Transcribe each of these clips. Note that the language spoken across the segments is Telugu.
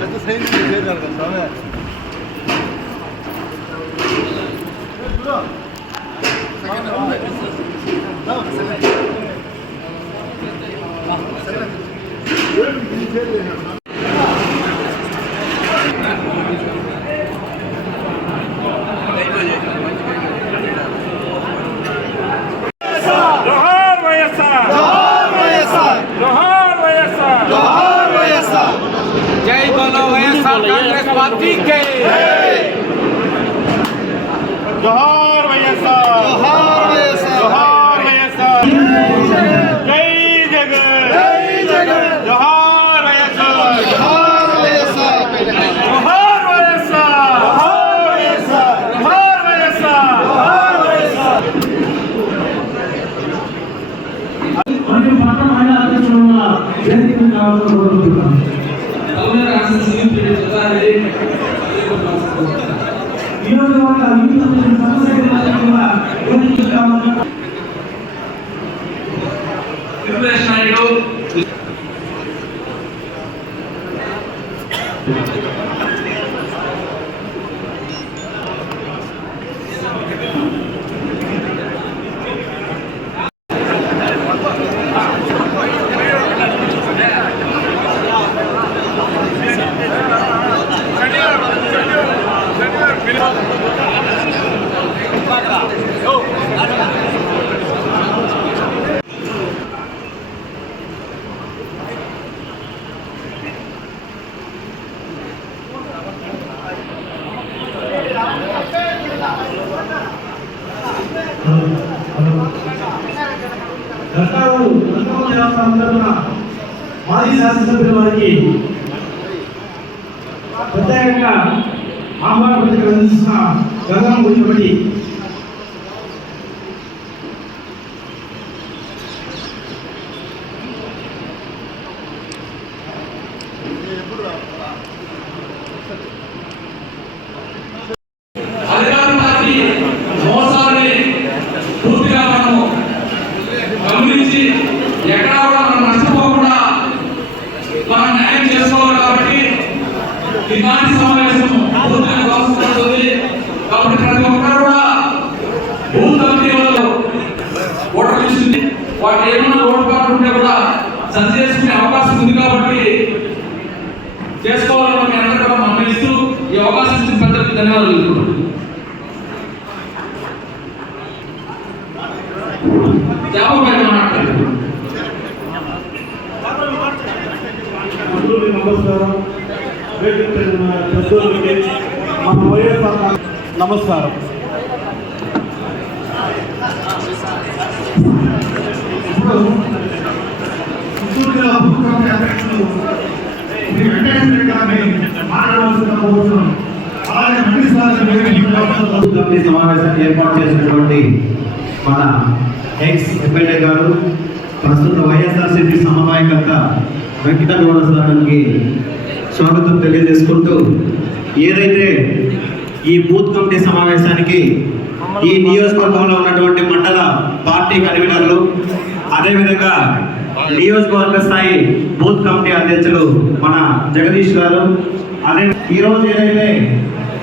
పెద్ద సైన్స్ చేశారు కదా స్వామి. जय बोलो वैएसआर कांग्रेस पार्टी के जोहार वैएसआर, जोहार वैएसआर, जोहार वैएसआर, जय जगन, जय जगन, जोहार वैएसआर, जोहार वैएसआर, जोहार वैएसआर, जोहार वैएसआर, जोहार वैएसआर, जोहार वैएसआर. మరియు పట్టణ మహిళా అధ్యక్షులుగా వేదిక కావాలని కోరుతున్నాను. నియోజకవర్గ వివిధ సమస్యల నాయుడు మాజీ శాసనసభ్యుల వారికి ప్రత్యేకంగా ఆహ్వాన పత్రిక అందిస్తున్న గంగమ్మ గుడిపటి ఇలాంటి సమావేశం కాబట్టి ప్రతి ఒక్కరు కూడా బూత్ కమిటీ వాళ్ళు ఓటర్ లిస్టు వాటి ఏమైనా లోటుపాట్లు ఉంటే కూడా సరి చేసుకునే అవకాశం ఉంది కాబట్టి చేసుకోవాలని మీ అందరూ కూడా మమ్మల్నిస్తూ ఈ అవకాశం ఇచ్చిన పెద్దలకు ధన్యవాదాలు. నమస్కారం. మన వైఎస్ఆర్ నమస్కారం. ఇప్పుడు చిత్తూరు జిల్లా భూస్వామి అధ్యక్షులు శ్రీ వెంకటేశ్వర గారిని మాట్లాడవలసిన కోరుతున్నాం. అలాగే కమిటీ సమావేశాన్ని ఏర్పాటు చేసినటువంటి మన ఎక్స్ ఎమ్మెల్యే గారు ప్రస్తుత వైఎస్ఆర్సీపీ సమన్వయకర్త వెంకటగౌడ సార్కి స్వాగతం తెలియజేసుకుంటూ ఏదైతే ఈ బూత్ కమిటీ సమావేశానికి ఈ నియోజకవర్గంలో ఉన్నటువంటి మండల పార్టీ కన్వీనర్లు అదేవిధంగా నియోజకవర్గ స్థాయి బూత్ కమిటీ అధ్యక్షులు మన జగదీష్ గారు అదే ఈరోజు ఏదైతే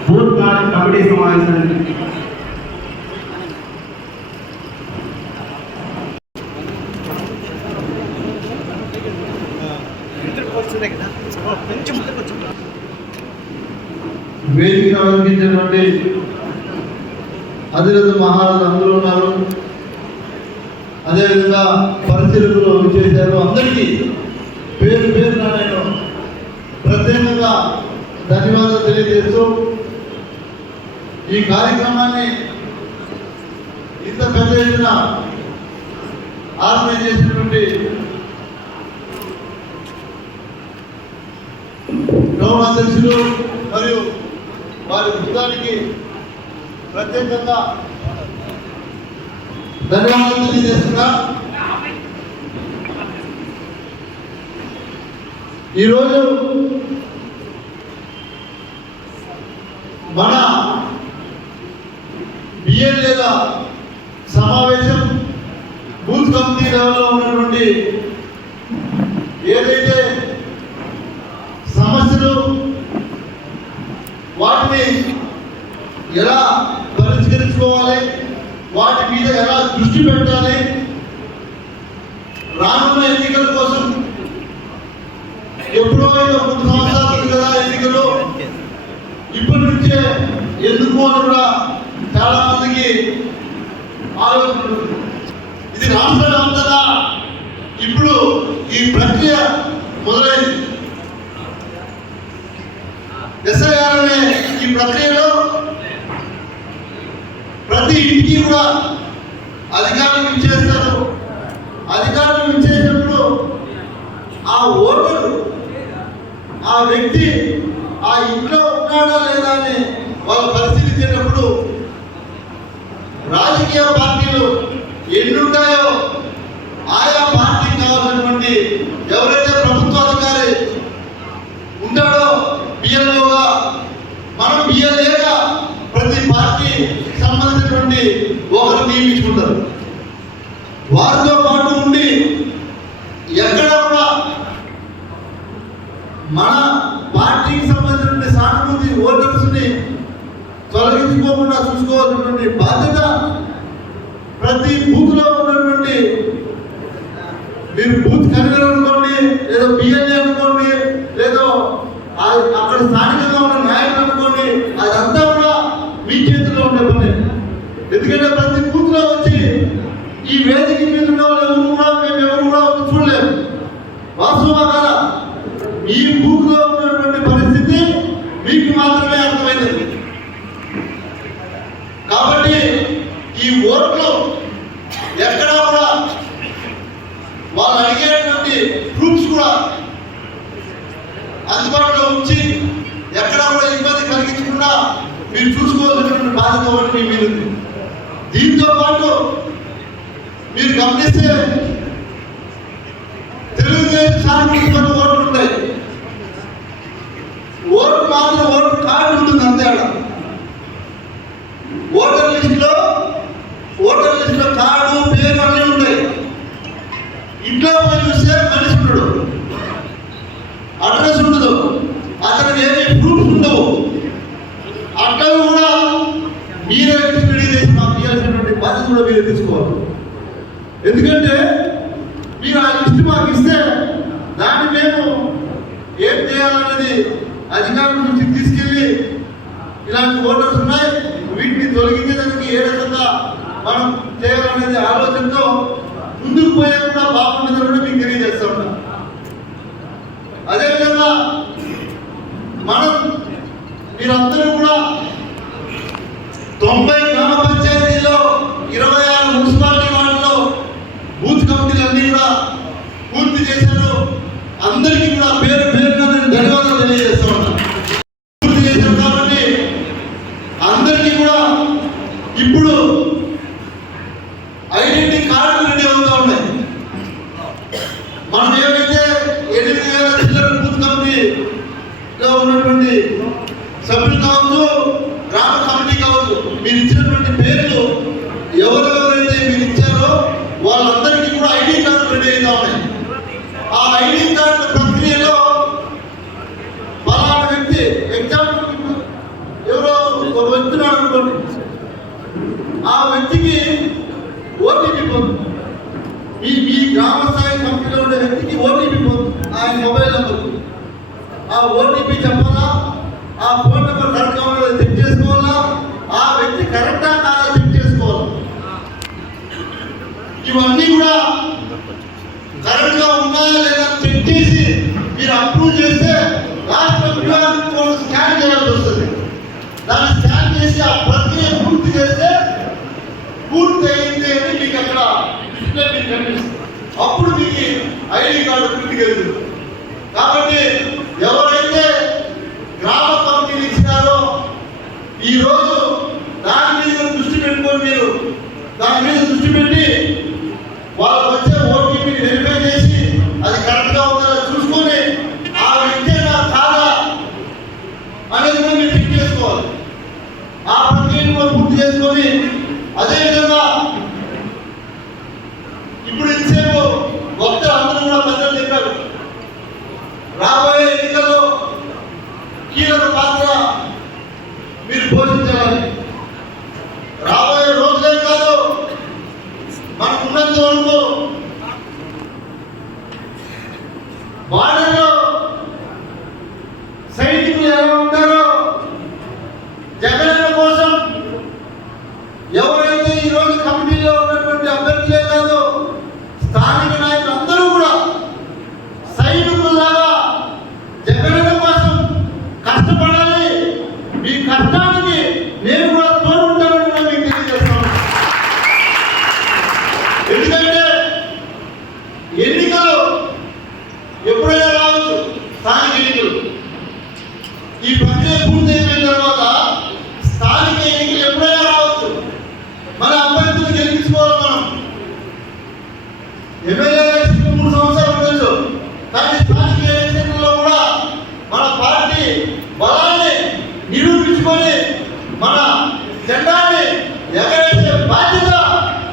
బూత్ కమిటీ సమావేశానికి వేదిక అలంకించినటువంటి అధిరథ మహారాజు అందరూ ఉన్నారు. అదేవిధంగా పరిశీలకులు చేశారు. అందరికీ పేరు పేరున నేను ప్రత్యేకంగా ధన్యవాదాలు తెలియజేస్తూ ఈ కార్యక్రమాన్ని ఇంత పెద్ద ఎత్తున ఆర్గనైజ్ చేసినటువంటి గౌరవ అధ్యక్షులు మరియు వారి బృందానికి ప్రత్యేకంగా ధన్యవాదాలు తెలియజేస్తున్నా. ఈరోజు మన బిఎల్ఏల సమావేశం బూత్ కమిటీ లెవెల్లో ఉన్నటువంటి ఏదైతే సమస్యలు వాటిని ఎలా పరిష్కరించుకోవాలి, వాటి మీద ఎలా దృష్టి పెట్టాలి, రానున్న ఎన్నికల కోసం ఎప్పుడో 3 సంవత్సరాలు కదా ఎన్నికలు, ఇప్పటి నుంచే ఎందుకు అని కూడా చాలా మందికి ఆలోచన. ఇది రాష్ట్ర వ్యాప్తంగా ఇప్పుడు ఈ ప్రక్రియ మొదలైంది. ఎస్ఐఆర్ అనే ఈ ప్రక్రియలో ప్రతి ఇంటికి కూడా అధికారులు ఇచ్చేస్తారు. అధికారులు ఇచ్చేసినప్పుడు ఆ ఓటరు, ఆ వ్యక్తి ఆ ఇంట్లో ఉన్నాడా లేదా అని వాళ్ళు పరిశీలించేటప్పుడు రాజకీయ పార్టీలు ఎన్ని ఉంటాయో ఆయా పార్టీకి కావాల్సినటువంటి ఎవరైతే ప్రభుత్వాధికారి ఉంటాడో బిఎల్ఓగా, మనం బిఎల్ఏగా ప్రతి పార్టీ సంబంధించినటువంటి ఒకరు నియమించుకుంటారు. వారితో పాటు ఉండి ఎక్కడ కూడా మన పార్టీకి సంబంధించినటువంటి సానుభూతి ఓటర్స్ని తొలగించుకోకుండా చూసుకోవాల్సినటువంటి బాధ్యత ప్రతి బూత్లో ఉన్నటువంటి, మీరు బూత్ కన్వీనర్ అనుకోండి, లేదో బిఎల్ఏ అనుకోండి, లేదో అక్కడ స్థానికంగా ఉన్న నాయకులు అనుకోండి, అదంతా కూడా మీ చేతిలో ఉండే పని. ఎందుకంటే ప్రతి బూత్లో వచ్చి ఈ వేదిక మీద ఉన్న వాళ్ళు ఎవరు కూడా మేము ఎవరు కూడా చూడలేము. వాస్తవా కదా? ఈ బూత్లో ఉన్నటువంటి పరిస్థితి మీకు మాత్రమే అర్థమైంది. కాబట్టి ఈ ఓట్లు ఎక్కడా కూడా వాళ్ళు అడిగేటువంటి ప్రూఫ్స్ కూడా అందుబాటులో ఉంచి ఎక్కడా కూడా ఇబ్బంది కలిగించకుండా మీరు చూసుకోవాల్సినటువంటి బాధ్యత ఒకటి మీ మీద ఉంది. దీంతో పాటు మీరు గమనిస్తే తెలుగుదేశం సానుభూతి ఓట్లు ఉంటాయి. ఓటు మాత్రం ఓటు కార్డు ఉంటుంది అంతే. ఓటర్ లిస్టులో కార్డు, పేరు అన్నీ ఉంటాయి. ఇంట్లో పోయి చూస్తే మనిషి ఉండడు, అడ్రస్ ఉండదు, అతనికి ఏమి ప్రూఫ్స్ ఉండవు. అట్లా కూడా మీరే స్టడీ చేసి మాకు ఇవ్వాల్సినటువంటి బాధ్యత కూడా మీరే తీసుకోవాలి. ఎందుకంటే మీరు ఆ లిస్టు మాకు ఇస్తే దాన్ని మేము ఏం చేయాలనేది అధికారుల నుంచి తీసుకెళ్ళి ఇలాంటి ఓటర్స్ ఉన్నాయి, వీటిని తొలగించేదానికి ఏ రకంగా మనం చేయాలనేది ఆలోచనతో ముందుకు పోయే కూడా బాగుంటుందని కూడా మీకు తెలియజేస్తా ఉన్నాం. అదేవిధంగా మీరందరూ కూడా 90 గ్రామ పంచాయతీలో 26 మున్సిపాలిటీ వార్డులో బూత్ కమిటీలు అన్నీ కూడా పూర్తి చేశారు. అందరికీ కూడా పేరు పేరున నేను ధన్యవాదాలు తెలియజేస్తా ఉన్నాను. పూర్తి చేశారు కాబట్టి అందరికీ కూడా ఇప్పుడు ఐడెంటిటీ కార్డులు రెడీ అవుతూ ఉన్నాయి. మనం ఏవైతే 8,000 చిల్లర బూత్ కమిటీలో ఉన్నటువంటి సభ్యులు కావచ్చు, గ్రామ కమిటీ కావచ్చు, మీరు ఇచ్చినటువంటి పేర్లు ఎవరెవరైతే మీరు ఇచ్చారో వాళ్ళందరికీ కూడా ఐడి కార్డు రెడీ అవుతా ఉన్నాయి. ఆ ఐడి కార్డు ప్రక్రియలో పలానా వ్యక్తి ఎగ్జాంపుల్ ఎవరో ఒక వ్యక్తున్నాడు అనుకోండి, ఆ వ్యక్తికి ఓటీపీ పోతుంది. మీ గ్రామ స్థాయి కమిటీలో ఉండే వ్యక్తికి ఓటీపీ పోతుంది, ఆయన మొబైల్ నెంబర్. ఆ ఓటీపీ చెప్పాలా, ఆ ఫోన్ నెంబర్ కరెక్ట్గా ఉన్నదో చెక్ చేసుకోవాలా, ఆ వ్యక్తి కరెక్టా కాదా చెక్ చేసుకోవాలి. ఇవన్నీ కూడా కరెక్ట్గా ఉన్నాయా లేదా చెక్ చేసి మీరు అప్రూవ్ చేస్తే లాస్ట్ స్కాన్ చేయాల్సి వస్తుంది. దాన్ని స్కాన్ చేసి ఆ ప్రక్రియ పూర్తి చేస్తే పూర్తి అయింది అని మీకు అక్కడ డిస్ప్లే మీకు కనిపిస్తుంది. అప్పుడు మీకు ఐడి కార్డు పూర్తిగా వెళ్తుంది. కాబట్టి ఎవరైతే గ్రామ కమిటీలు ఇచ్చినారో ఈరోజు దాని మీద దృష్టి పెట్టుకొని మీరు దాని మీద దృష్టి పెట్టి వాళ్ళకు వచ్చే ఓటీపీ వెరిఫై చేసి అది కరెక్ట్గా ఉందో చూసుకొని ఆ వ్యక్తి కాదా అనేది కూడా మీరు చెక్ చేసుకోవాలి. ఆ ప్రక్రియను కూడా పూర్తి చేసుకొని అదేవిధంగా ఇప్పుడు ఇంతసేపు వక్తలు అందరూ కూడా పెద్దలు చెప్పారు, రాబోయే ఎన్నికల్లో కీలక పాత్ర మీరు పోషించాలని. రాబోయే రోజులే కాదు, మనకు ఉన్నంత వరకు బార్డర్లో సైనికులు ఎలా ఉంటారో జగన్ కోసం ఎవరైతే ఈరోజు కమిటీలో ఉన్నటువంటి అభ్యర్థులే కాదు స్థానిక నాయకులు అందరూ కూడా సైనికులాగా జగన్ కోసం కష్టపడాలి. మీ కష్టానికి నేను కూడా తోడుంటానని కూడా మీకు తెలియజేస్తాను. ఎందుకంటే ఎన్నికలు ఎప్పుడైనా రావచ్చు, స్థానిక ఎన్నికలు. ఈ ప్రక్రియ పూర్తి అయిపోయిన తర్వాత స్థానిక ఎన్నికలు ఎప్పుడైనా రావచ్చు. మన అభ్యర్థులు గెలిపించుకోవాలి. మనం ఎమ్మెల్యే ఎలక్షన్ 3 సంవత్సరాలు ఉండొచ్చు, కానీ స్థానిక ఎలక్షన్లలో కూడా మన పార్టీ బలాన్ని నిరూపించుకొని మన జెండాన్ని ఎగరేసే బాధ్యత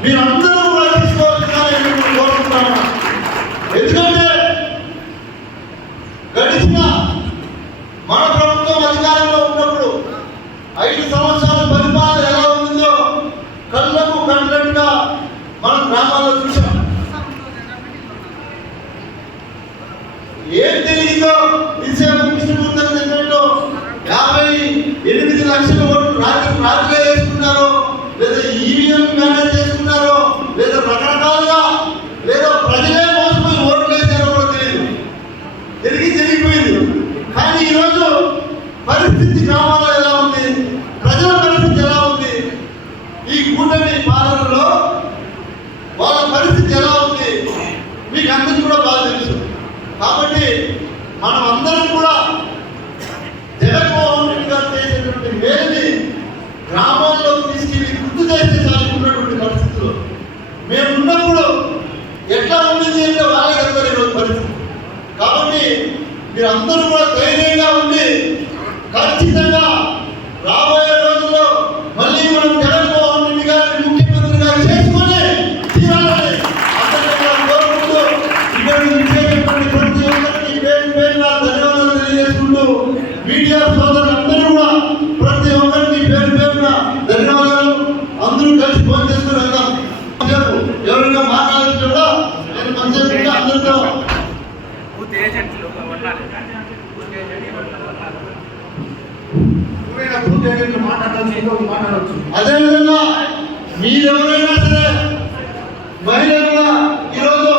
మీరందరూ కూడా తీసుకోవాలని నేను కోరుకుంటున్నాను. ఎందుకంటే గడిచిన మన ప్రభుత్వం అధికారంలో ఉన్నప్పుడు 5 సంవత్సరాల పరిపాలన ఎలా ఉందో కళ్ళకు కన్నట్టుగా మన గ్రామాల్లో చూసాం. ఏం తెలియదో ఇంతసేపు కృష్ణమూర్తి చెప్పినట్టు 58 లక్షల ఓట్లు రాత్రి వేసుకున్నారో, లేదా ఈవీఎం మేనేజ్ చేసుకున్నారో, లేదా రకరకాలుగా, లేదా ప్రజలే మోసపోయి ఓట్లు వేసారో కూడా తెలియదు. జరిగిపోయింది. కానీ ఈరోజు పరిస్థితి గ్రామాల్లో ఎలా ఉంది, ప్రజల పరిస్థితి ఎలా ఉంది, ఈ కూటమి పాలనలో వాళ్ళ పరిస్థితి ఎలా ఉంది మీకు అందరికీ కూడా బాగా తెలుసు. కాబట్టి మనం అందరం కూడా జగన్మోహన్ రెడ్డి గారు చేసేటువంటి మేలుని గ్రామాల్లో తీసుకెళ్ళి గుర్తు చేస్తే చాలుకున్నటువంటి పరిస్థితుల్లో మేము ఉన్నప్పుడు ఎట్లా ఉండేది అంటే వాళ్ళే కలుగుతారు ఈరోజు పరిస్థితి. కాబట్టి మీరందరూ కూడా ధైర్యంగా ఉండి ఖచ్చితంగా రాబోయే రోజుల్లో మళ్ళీ మనం జగన్మోహన్ రెడ్డి గారిని ముఖ్యమంత్రిగా చేసుకొని తీరాలని అందరినీ కూడా కోరుకుంటూ ఇక్కడికి విచ్చేసినటువంటి ప్రతి ఒక్కరికి పేరున ధన్యవాదాలు తెలియజేసుకుంటూ మీడియా సోదరులందరూ కూడా ప్రతి ఒక్కరికి పేరున ధన్యవాదాలు. అందరూ కలిసి ఫోన్ చేసుకుని వెళ్దాం. ఎవరైనా మాట్లాడితే కూడా నేను మంచిగా అందరితో మాట్లాడవచ్చు. అదేవిధంగా మీరెవరైనా సరే మహిళలు కూడా ఈరోజు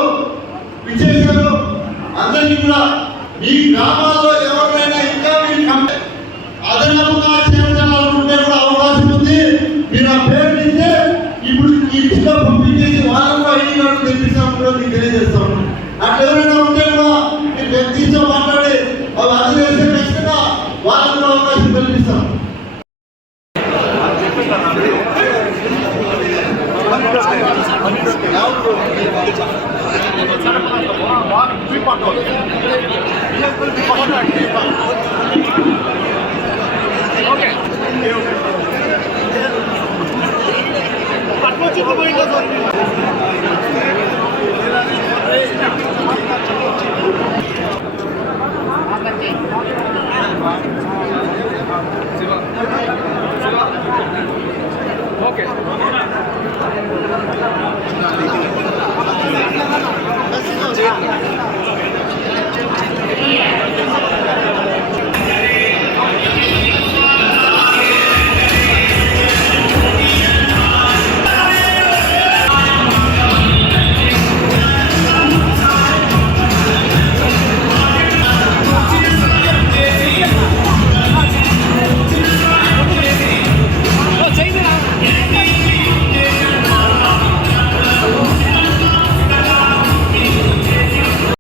విచ్చేశారు. అందరికీ కూడా మీ గ్రామాల్లో ఎవరైనా ఇంకా మీరు అదనపుగా చేర్చాలనుకుంటే కూడా అవకాశం ఉంది. మీరు ఆ పేరు ఇస్తే ఇప్పుడు ఈ లిస్టులో పంపించేసి వాళ్ళకు ఐడి కార్డు తెప్పిస్తామని కూడా మీకు తెలియజేస్తాము. అట్లా ఎవరైనా ఉంటే కూడా మీరు వ్యక్తితో మాట్లాడి అవి అందజేస్తే ఖచ్చితంగా వాళ్ళకు కూడా అవకాశం కల్పిస్తాం. శివ